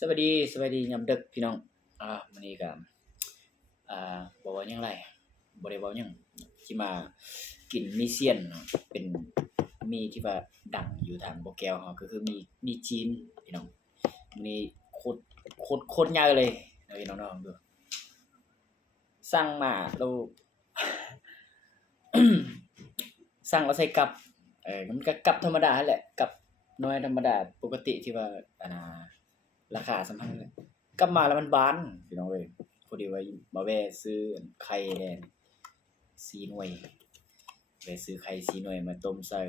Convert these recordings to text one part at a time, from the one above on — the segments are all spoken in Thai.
สวัสดียามดึกพี่น้องมื้อนี้ก็บ่ว่าหยังไรบ่ได้เว้าหยังสิมากินหมี่เซี้ยนเนาะเป็นหมี่ที่ว่าดังอยู่ทางบ่แก้วเฮาก็คือหมี่จีนพี่น้องมื้อนี้โคตรใหญ่เลยเนาะพี่น้องๆเด้อสั่งมาแล้ว สั่งแล้วใส่กับมันก็กับธรรมดานั่นแหละกับน้อยธรรมดาปกติที่ว่าราคาสำคัญนั่นแหละกลับมาแล้วมันบานพี่น้องเอ้ยพอดีว่ามาแวะซื้อไข่แดง4หน่วยแวะซื้อไข่4หน่วยมาต้มใส่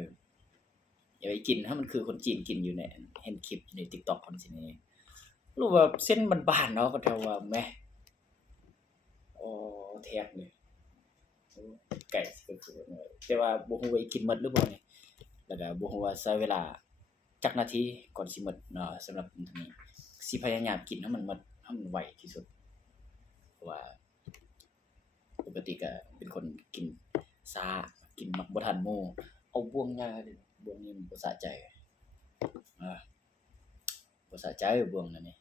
อย่าไปกินถ้ามันคือคนจีนกินอยู่เนี่ยเห็นคลิปอยู่ใน TikTok คนสินี่รู้ว่าเส้นบานๆเนาะก็เท่าว่าแหมโอ้แทกเลยไก่ก็คือแต่ว่าบ่ฮู้ว่ากินหมดหรือบ่นี่แล้วก็บ่ฮู้ว่าใช้เวลาจักนาทีก่อนสิหมดเนาะสำหรับมื้อนี้สิพยายามกินให้มันหมดให้มันไวที่สุดเพราะว่าปกติก็เป็นคนกินช้ากินมักบ่ทันหมู่เอาบ่วงยาดิบ่วงนี่มันบ่สะใจบ่สะใจบ่วงนั่นนี่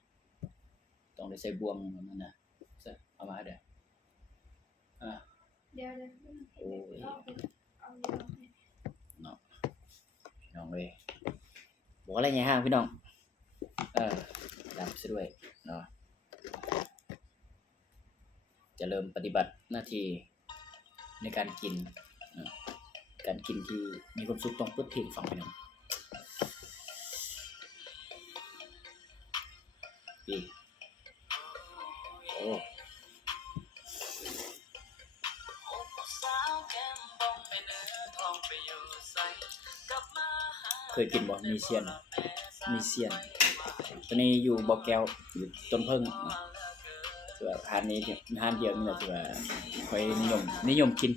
ต้องได้ใช้บ่วงนั่นน่ะเอามาเด้อเดี๋ยวโอ้ยเนาะพี่น้องเอ้ยบอกอะไรไงฮะพี่น้องดับซะด้วยเนาะจะเริ่มปฏิบัติหน้าที่ในการกินการกินที่มีความสุขต้องเปิดเพลงฟังพี่น้องพี่โอ้เคยกินบ่มีเซียนตอนนี้อยู่บ่อแก้วอยู่ต้นเพิ่งถือว่าร้านนี้ร้านเดียวนี่แหละถือว่าค่อยนิยมกิน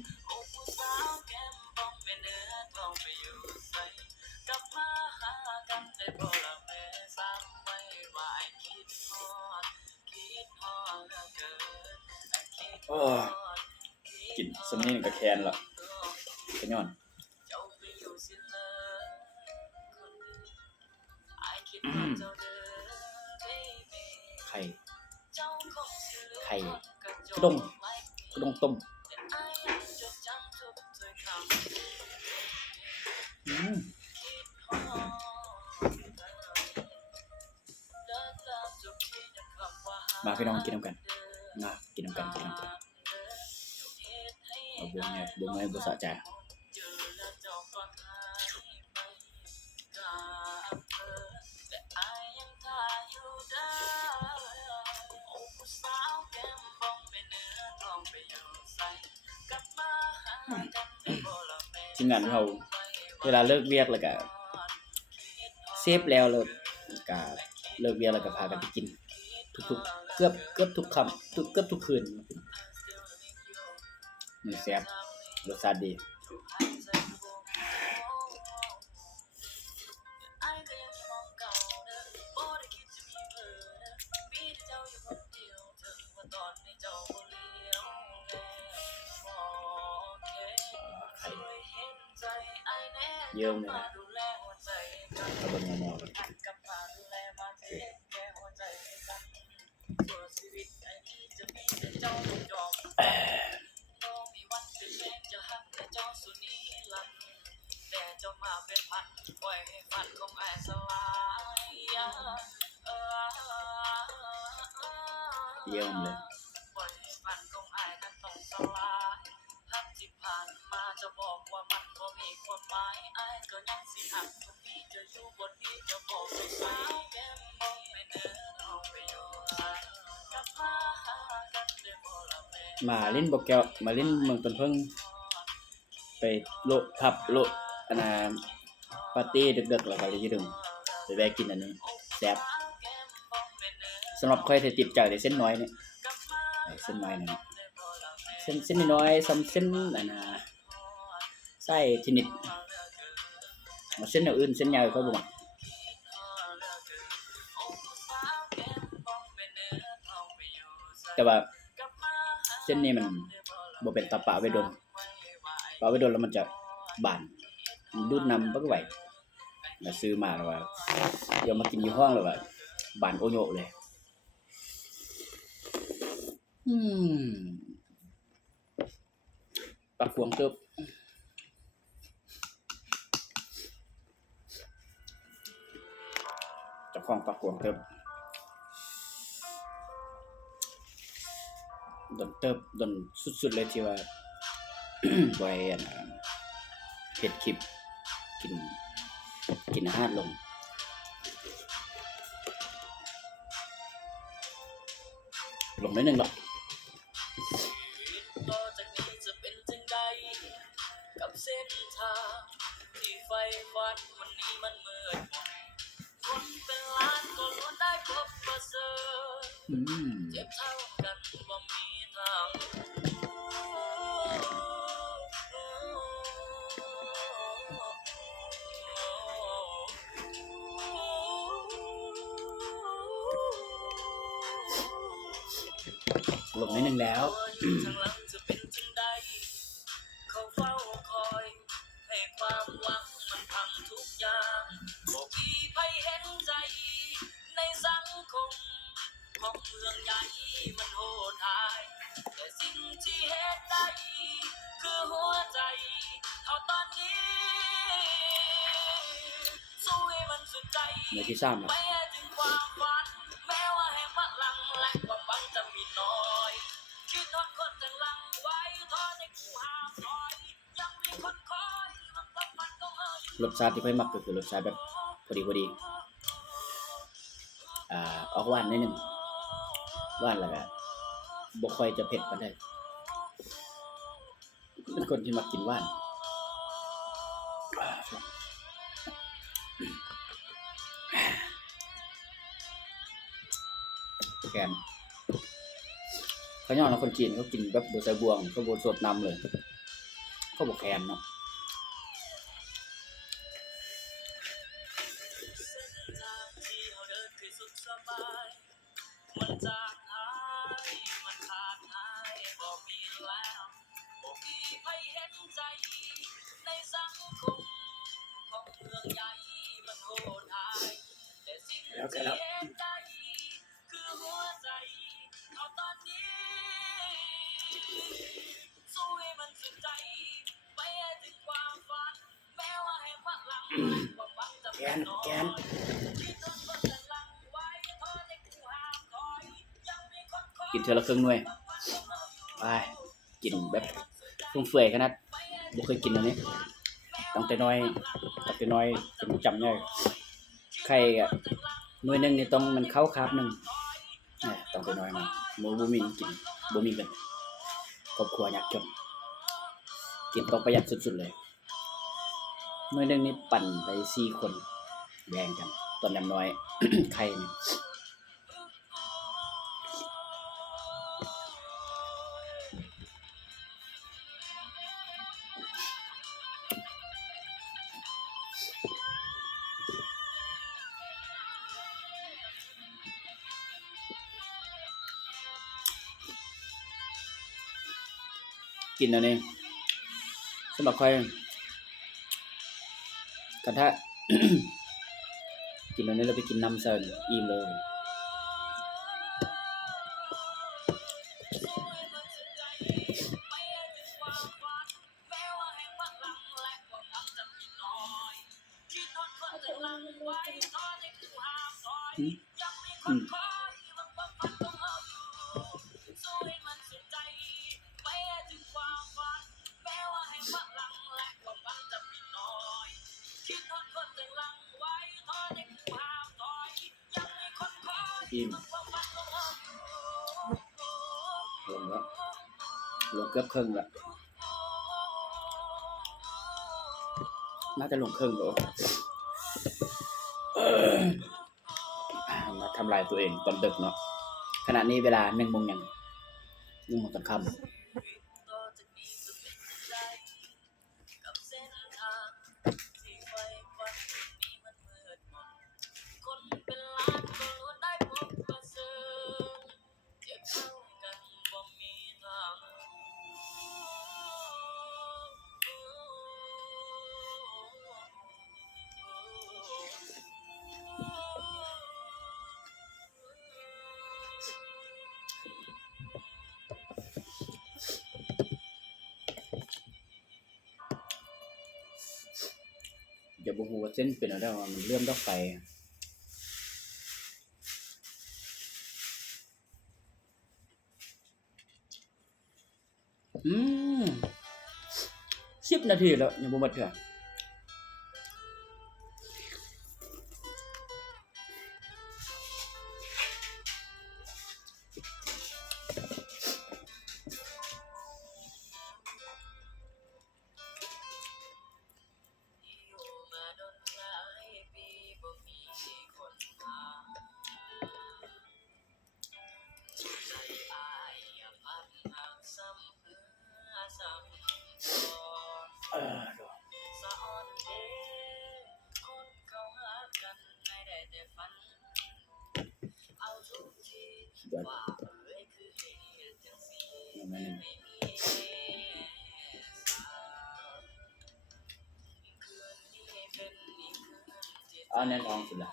โอ้กินสำนี้ก็แคนละก็ย้อนไข่กระด้งต้มมาพี่น้องกินน้ำกันมากินน้ำกันเอาบวงไงบ่สะใจทีมงานเราเวลาเลิกเวียกแล้วก็เซฟแล้วเลิกเวียกแล้วก็พากันไปกินทุกเกือบทุกค่ำเกือบทุกคืนมันแซ่บรสชาติดีเยอะเลยนะเอาบนมอเยี่ยมเลยมาเล่นบ่แก้วมาเล่นเมืองต้นเพิ่งไปโลผับโลปาร์ตี้ดึกๆแล้วก็เลยสิดึงไปแวะกินอันนี้แซ่บสำหรับใครที่ติดใจในเส้นน้อยเนี่ยเส้นน้อยนี่เส้นน้อยซ้ำเส้นไส้ชนิดเส้นอื่นเส้นใหญ่ค่อยบ่มักแต่ว่าเส้นนี้มันบ่เป็นตาปะไว้โดนแล้วมันจะบานดูดน้ำบ่ไหวแล้วซื้อมาแล้วว่าเดี๋ยวมากินอยู่ห้องแล้วว่าบานโอโยเลย อืมปักขวงเติบเจ้าของปักขวงเติบดนเติบดนสุดๆเลยที่ว่า ไว้อันเฮ็ดคลิปกินกินอาหารลงได้หนึ่งหรอกต่อจากนี้จะเป็นจังใดกับเส้นทางที่ไฟฝันวันนี้มันมืดมนคนเป็นล้านก็ล้วนได้พบประเสริฐเจ็บเท่ากันบ่มีทางหลบนิดนึงแล้วเขาเฝ้าคอยให้ความหวังมันพังทุกอย่างบ่มีใครเห็นใจในสังคมของเมืองใหญ่มันโหดหายแต่สิ่งที่เฮ็ดได้คือหัวใจเอาตอนนี้สู้ให้มันสุดใจในที่3ไปถึงความฝันแม้ว่าแห่งพลังและความหวังจะมีน้อยคิดทอดคนจังหลังไว้ทอดให้กูห้ามถอยยังมีคนคอยมันต้องมันต้องรสชาติที่ค่อยมักก็คือรสชาติแบบพอดีออกหวานนิดนึงหวานแล้วก็บ่ค่อยจะเผ็ดปานใดเป็นคนที่มักกินหวานแกนเขาย้อนคนจีนเขากินแบบบ่ใส่บวงเขาบ่สดน้ำเลยเขาบ่แคนเนาะมันจางหายมันขาดหายบ่มีแล้วบ่มีใครเห็นใจในสังคมของเมืองใหญ่มันโหดหายแต่สิ่งที่เห็นได้คือหัวใจเอาตอนนี้สู้ให้มันสุดใจไปถึงความฝันแม้ว่าให้พลังความหวังจะเป็นน้อยกินเทอละครึ่งหน่วยไปกินแบบฟุ่มเฟือยขนาดบ่เคยกินอันนี้ตั้งแต่น้อยจนจำได้ไข่อ่ะหน่วยนึงนี่ต้องมันเข้าคาบนึงตั้งแต่น้อยมาบ่มีกินบ่มีกันครอบครัวยากจนกินต้องประหยัดสุดๆเลยหน่วยนึงนี่ปั่นไป4คนแบ่งกันตอนน้อย ไข่นี่กินอันนี้สำหรับใครกันถ้า กินอันนี้เราไปกินน้ำเซินอิ่มเลยอิ่มลงแล้วลงเกือบครึ่งแล้วน่าจะลงครึ่งแล้วมาทำลายตัวเองตอนดึกเนาะขณะนี้เวลา1 โมงยัง1 โมงตอนค่ำ จะบ่ฮู้ว่าเส้นเป็นอะไรว่ามันเลื่อมดอกไป10 นาทีแล้วยังบ่หมดเทื่อเดี๋ยวประมาณนึงเอาแน่นอนสุดละ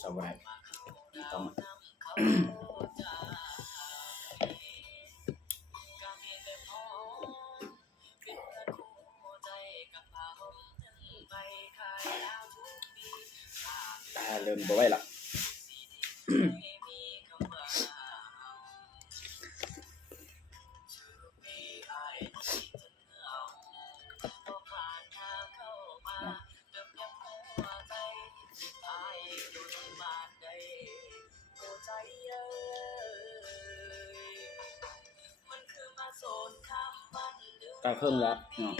สวัสดีต้องเริ่มบ่ไหวละใกล้ครึ่งแล้วเนาะ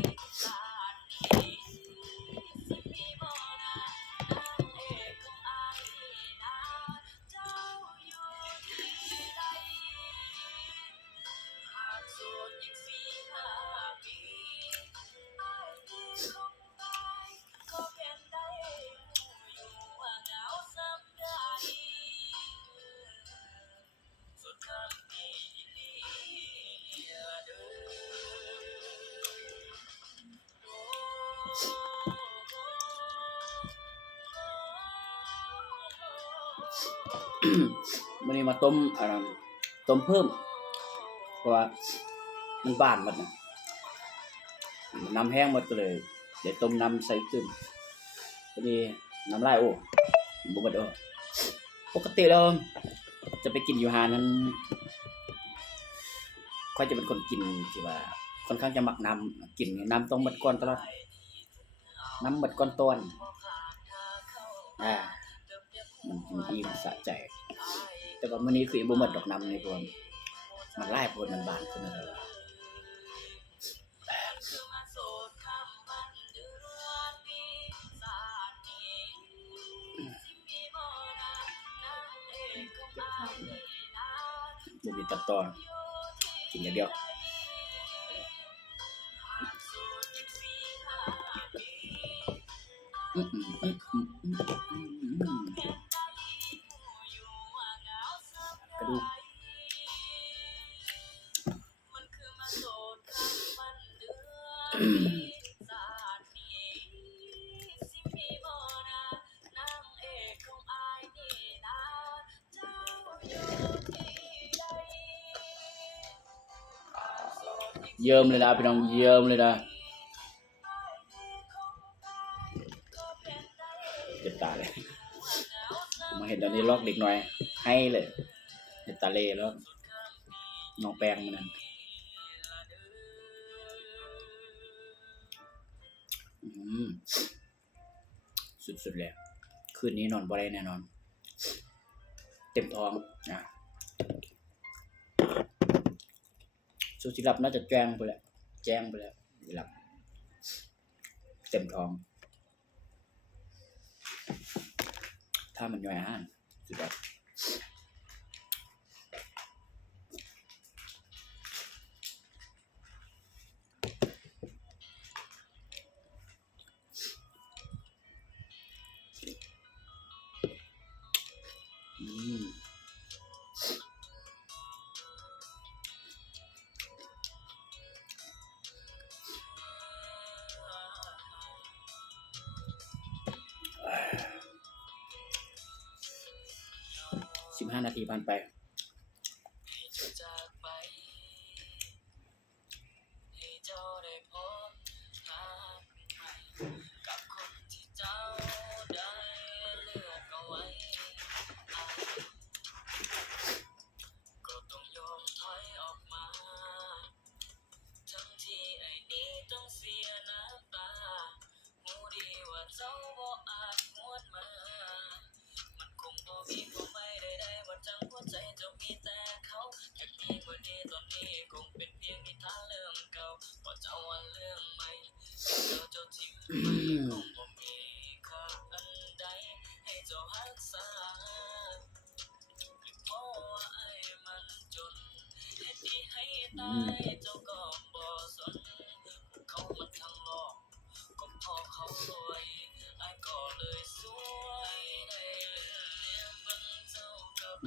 วันนี้มาต้มต้มเพิ่มเพราะว่ามันบานหมดนะน้ำแห้งหมดก็เลยเดี๋ยวต้มน้ำใส่ขึ้นพอดีน้ำลายโอ้บ่หมดปกติเราจะไปกินอยู่หานั้นค่อยจะเป็นคนกินที่ว่าค่อนข้างจะมักน้ำกินน้ำต้องหมดก่อนตลอดน้ำหมดก่อนต้นมันอิ่มสะใจแต่ว่ามื้อนี้คือบ่หมดดอกน้ำในพวกมันหลายโพดมันบานขึ้นแล้วจะมีตัดต่อกินอย่างเดียวกระดูกเยิ้มเลยนะพี่น้องเยิ้มเลยนะเจ็บตาเลยมาเห็นตอนนี้ลอกเด็กน้อยให้เลยเจ็บตาเล่แล้วน้องแปงมันนั่นสุดๆเลยคืนนี้นอนบ่ได้แน่นอนเต็มท้องนะสุดที่หลับน่าจะแจ้งไปแล้วหลับเต็มท้องถ้ามันย่อยอาหารสุดยอด15 นาทีผ่านไป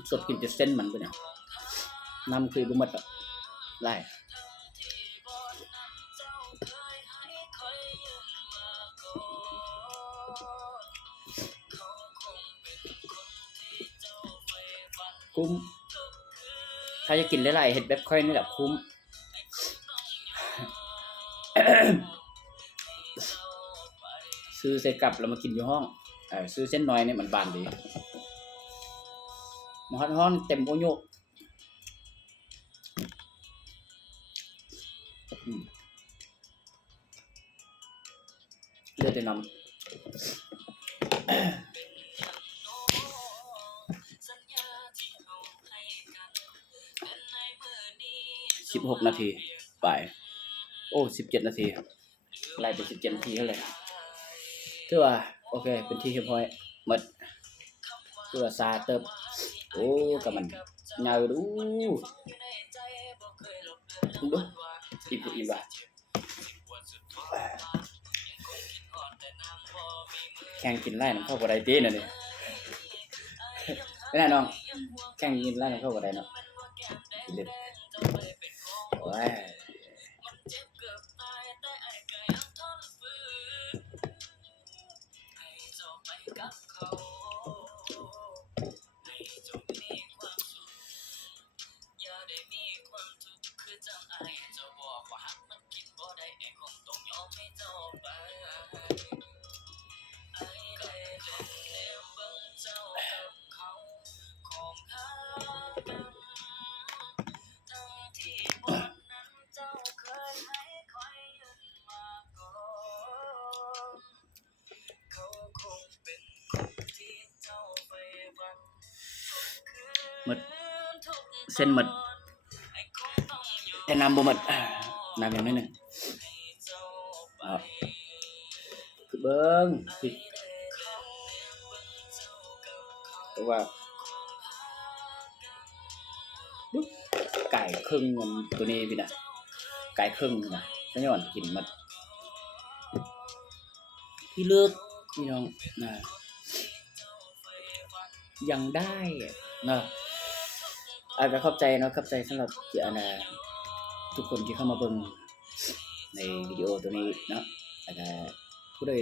สดกินแต่เส้นมันไปเนี่ยน้ำคือบ่หมดอ่ะไล่คุ้มถ้าจะกินหลายๆเห็ดแบบค่อยนี่แหละคุ้ม ซื้อใส่กลับแล้วมากินอยู่ห้องซื้อเส้นน้อยเนี่ยมันบานดีมาฮอดห้องเต็มโอโยกเลือดแต่น้ำ 16 นาทีไปโอ้17 นาทีไล่ไป17 นาทีเท่าไหร่ถือว่าโอเคเป็นที่เรียบร้อยหมดถือว่าซาเติบโอ้กับมันยาวดูดูอีกอีกว่าแข่งกินไล่น้ำเข้าบ่ได้ตีน่ะนี่ไม่ได้น้องแข่งกินไล่น้ำเข้าบ่ได้เนาะกินเล่นโอ้ยหมดเส้นหมดแต่น้ำบ่หมดน้ำอย่างนิดนึงคือเบิ้งคือแต่ว่าไก่ครึ่งมันตัวนี้พี่นะไก่ครึ่งนะไม่ย้อนกินมันพี่เลือกพี่น้องนะยังได้นะอาจจะเข้าใจเนาะเข้าใจสำหรับทุกคนที่เข้ามาเบิ่งในวิดีโอตัวนี้เนาะแล้วก็ผู้ใด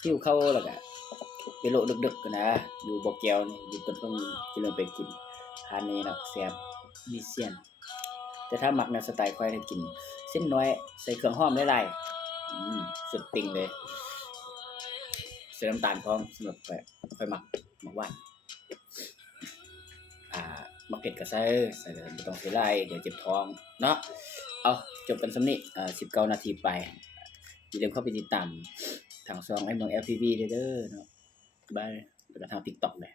ที่เข้าแล้วก็ไปโลดึกๆกันนะอยู่บ่อแก้วนี่อยู่ต้นเพิ่งสิลงไปกินทานนี้เนาะแซ่บมีเสียนแต่ถ้ามักในสไตล์ค่อยได้กินเส้นน้อยใส่เครื่องหอมหลายๆสุดติ่งเลยใส่น้ำตาลพร้อมสำหรับค่อยมักหวานมักเผ็ดก็ใส่บ่ต้องใส่หลายเดี๋ยวเจ็บท้องเนาะเอาจบกันส่ำนี้19 นาทีไปอย่าลืมเข้าไปติดตามทางช่องไอ้เมือง LPV เด้อเนาะบายแล้วก็ทาง TikTok เลย